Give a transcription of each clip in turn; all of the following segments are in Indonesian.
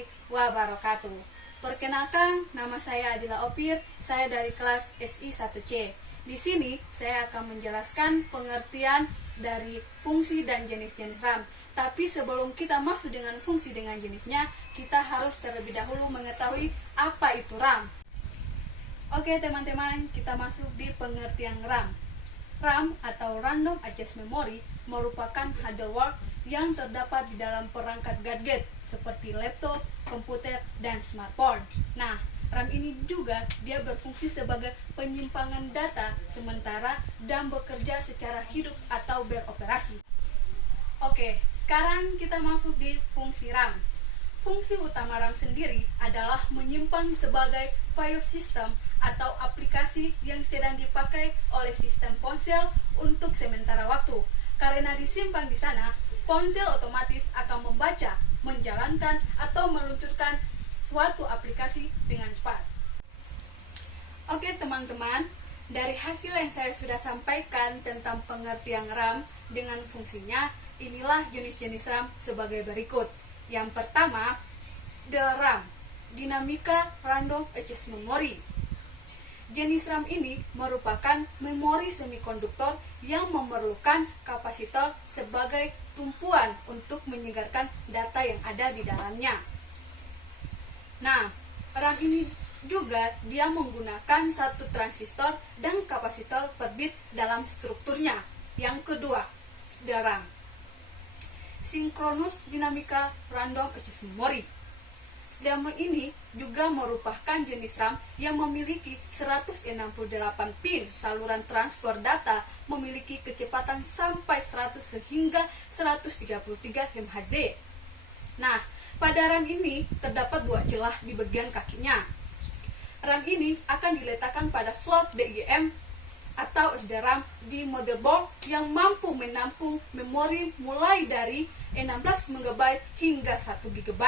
warahmatullahi wabarakatuh. Perkenalkan, nama saya Adila Opir, saya dari kelas SI 1C. Di sini saya akan menjelaskan pengertian dari fungsi dan jenis-jenis RAM. Tapi sebelum kita masuk dengan fungsi dengan jenisnya, kita harus terlebih dahulu mengetahui apa itu RAM. Oke teman-teman, kita masuk di pengertian RAM. RAM atau Random Access Memory merupakan hardware yang terdapat di dalam perangkat gadget seperti laptop, komputer, dan smartphone. Nah, RAM ini juga dia berfungsi sebagai penyimpangan data sementara dan bekerja secara hidup atau beroperasi. Oke, sekarang kita masuk di fungsi RAM. Fungsi utama RAM sendiri adalah menyimpan sebagai file system atau aplikasi yang sedang dipakai oleh sistem ponsel untuk sementara waktu. Karena disimpan di sana, ponsel otomatis akan membaca, menjalankan, atau meluncurkan suatu aplikasi dengan cepat. Oke teman-teman, dari hasil yang saya sudah sampaikan tentang pengertian RAM dengan fungsinya, inilah jenis-jenis RAM sebagai berikut. Yang pertama, DRAM, Dinamika Random Access Memory. Jenis RAM ini merupakan memori semikonduktor yang memerlukan kapasitor sebagai tumpuan untuk menyegarkan data yang ada di dalamnya. Nah, RAM ini juga dia menggunakan satu transistor dan kapasitor per bit dalam strukturnya. Yang kedua, DRAM, Synchronous Dynamical Random Access Memory. DRAM ini juga merupakan jenis RAM yang memiliki 168 pin saluran transfer data, memiliki kecepatan sampai 100 hingga 133 MHz. Nah, pada RAM ini terdapat dua celah di bagian kakinya. RAM ini akan diletakkan pada slot DIMM atau SDRAM di motherboard yang mampu menampung memori mulai dari 16 MB hingga 1 GB.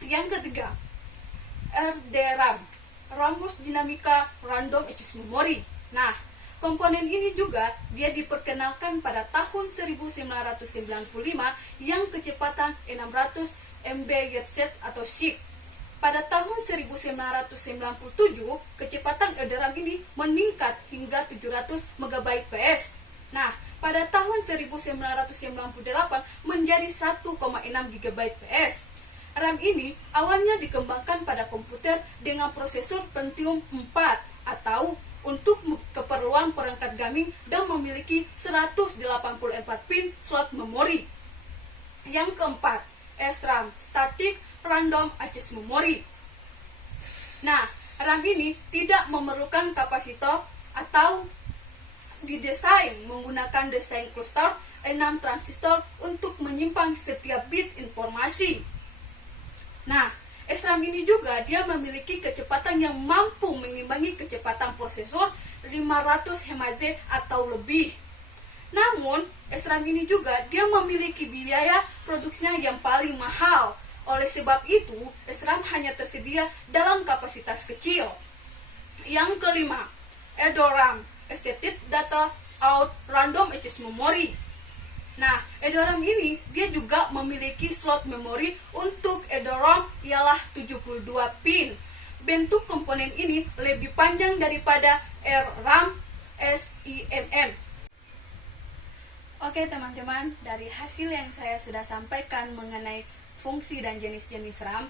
Yang ketiga, RDRAM, Rambus Dinamika Random Access Memory. Nah, komponen ini juga dia diperkenalkan pada tahun 1995 yang kecepatan 600 MB/s atau SIG. Pada tahun 1997, kecepatan RDRAM ini meningkat hingga 700 MB/s. Nah, pada tahun 1998 menjadi 1,6 GB/s. RAM ini awalnya dikembangkan pada komputer dengan prosesor Pentium 4 atau untuk keperluan perangkat gaming dan memiliki 184 pin slot memori. Yang keempat, SRAM, Static Random Access Memory. Nah, RAM ini tidak memerlukan kapasitor atau didesain menggunakan desain cluster 6 transistor untuk menyimpan setiap bit informasi. Nah, SRAM ini juga dia memiliki kecepatan yang mampu mengimbangi kecepatan prosesor 500 MHz atau lebih. Namun, SRAM ini juga dia memiliki biaya produksinya yang paling mahal. Oleh sebab itu, SRAM hanya tersedia dalam kapasitas kecil. Yang kelima, EDORAM, Extended Data Out Random Access Memory. Nah, EDORAM ini dia juga memiliki slot memori untuk EDORAM ialah 72 pin. Bentuk komponen ini lebih panjang daripada RRAM SIMM. Oke teman-teman, dari hasil yang saya sudah sampaikan mengenai fungsi dan jenis-jenis RAM,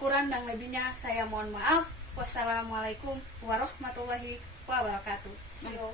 kurang dan lebihnya saya mohon maaf. Wassalamualaikum warahmatullahi wabarakatuh. See you.